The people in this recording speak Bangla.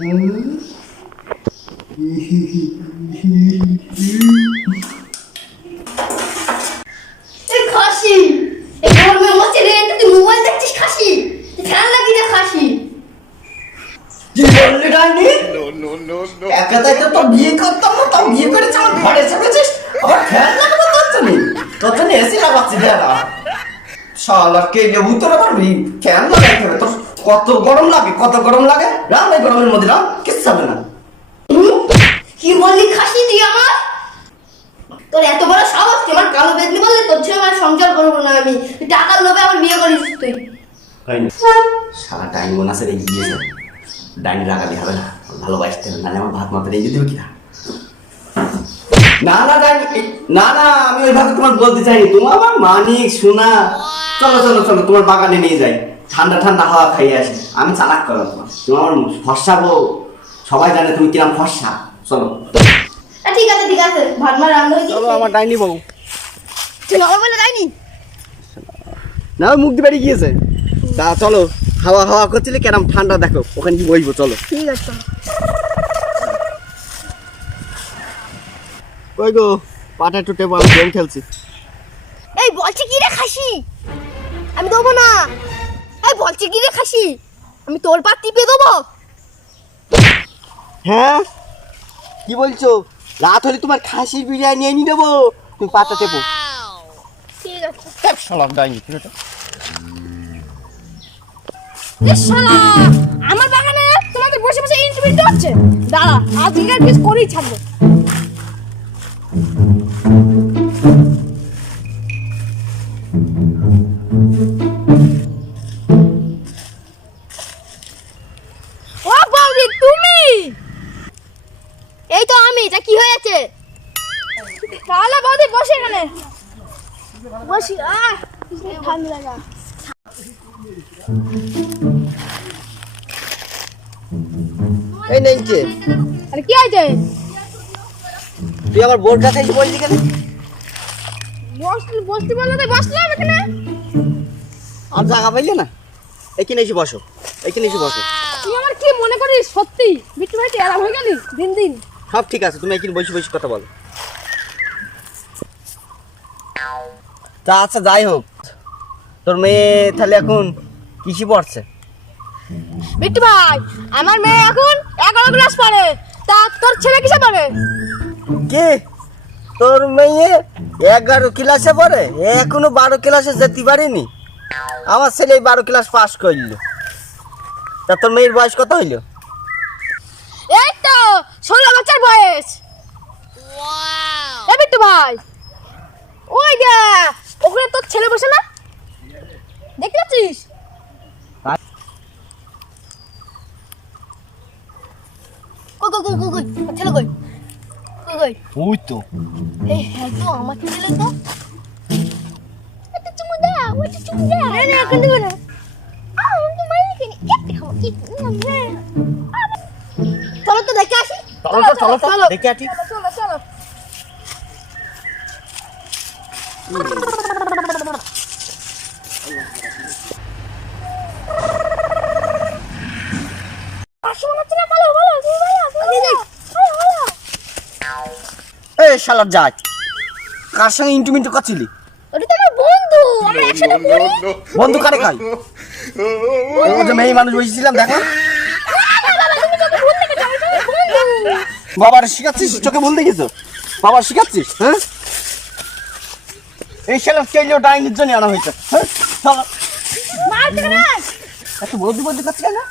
খাসি এই গরমের মধ্যে রে তুই মোবাইল দেখছিস খাসি ফ্যান লাগিয়ে দে খাসি কি বললি ডাইনি? একাদাই তো তোর বিয়ে করতাম না, তাও বিয়ে করেছে আমার ঘরে চেপেছিস, আবার ফ্যান লাগাবো তোর জন্য এসি লাগাচ্ছি দাঁড়া। শালা কে উত্তরে পারবি? ফ্যান লাগাইতে হবে তোর। কত গরম লাগে রাম, এই গরমের মধ্যে রাম কিচ্ছু হবে না। কি বললি খাসি তুই আমার? তোর এত বড় সাহস তুই আমার কালো বেদনি বললে তোর ছেলে আমার সংসার করবো না আমি, তুই টাকার লোভে আমার বিয়ে করিস তুই। সারা টাইম বোনাসে রেগে গিয়েছে, ডাইনি লাগালে হবে না, ভালোবাসতে হবে, নাহলে আমার ভাত মাথা রেগে দেবে কিনা। না না ডাইনি, না না আমি ওইভাবে তোমার বলতে চাইনি, তোমার আমার মানিক শোনা। চলো চলো চলো তোমার বাগানে নিয়ে যাই, ঠান্ডা ঠান্ডা হাওয়া খাইয়ে আসি। আমি চালাক করো তোমার আমার ফর্সা বউ, সবাই জানে তুমি কিরম ফর্সা। চলো ঠিক আছে ভাত মা রান্না হয়ে চলো আমার ডাইনি বউ। তুই বাবা বলে যায়নি না মুখ দিয়ে বেরিয়ে গিয়েছে। তা চলো হাওয়া হাওয়া করছিলে কেরম ঠান্ডা দেখো, ওখানে কি বসবো চলো। ঠিক আছে ওই গো পাটা একটু টেবল গেম খেলছি। এই বলছি কি রে খাসি? আমি দেবো না। এই বলছি কি রে খাসি? আমি তোর পা টিপে দেবো। হ্যাঁ কি বলছো? রাত হলে তোমার খাসির বিরিয়ানি এনে দেবো, তুমি পাটা টেপো। ঠিক আছে। শালা ডাইনি ঠিক আছে। এ শালা আমার বাগানে তোমাদের বসে বসে ইন্টারভিউ হচ্ছে। দাঁড়া আজকের পিস করেই ছাড়বো। ও বৌদি তুমি? এই তো আমি। তা কি হয়েছে? তাহলে বৌদি বসে এখানে বসি। ঠান্ডা লাগা। এই নেই কে? আরে কি হয়েছে? তুই আমার বোর কাছে এসে বললি কেন? বসতে বললো তাই বসলাম এখানে। আর জায়গা পাইলে না, এখানে এসে বসো, এখানে এসে বসো। তুই আমার কি মনে করিস সত্যি বিট্টু ভাই তুই আরাম হয়ে গেলি দিন দিন? সব ঠিক আছে, তুমি এখানে বসে বসে কথা বলো। তা আচ্ছা যাই হোক, তোর মেয়ে তাহলে এখন কিসে পড়ছে? বিট্টু ভাই আমার মেয়ে এখন 11 ক্লাস পড়ে। তা তোর ছেলে কিসে পড়ে? কে? তোর মেয়ে 11 ক্লাসে পড়ে? এখনো 12 ক্লাসে যেতে পারেনি। আমার ছেলে 12 ক্লাস পাস করলো। তা তোর মেয়ের বয়স কত হইলো? এই তো 16 বছর বয়স। এ বিট্টু ভাই ওই যে ওখানে তোর ছেলে বসে না, দেখতে পাচ্ছিস? কই ছেলে কই? ওই তো। এই হ্যাঁ তো আমার ছেলে তো। এটা চুমু দাও, ওটা চুমু দাও। না এখন দেব না। তো মাইকে নি এত খাও কি না। চলো তো দেখে আসি। চলো দেখে আসি। চলো এই শালার জাত, কার সঙ্গে ইন্টুমিন্টু করছিলি? ওটা তো আমার বন্ধু, আমরা একসাথে পড়ি। বন্ধু কারে খাই? ওই যে মেয়ে মানুষ বসেছিলাম দেখো। বাবার শিখাচ্ছিস, চোখে ভুল দেখেছো? বাবার শিখাচ্ছিস? হ্যাঁ এই শালার কেলিও ডাইনির জন্য আনা হয়েছে। হ্যাঁ শালা মারতে না। এত বন্ধু করছিস না?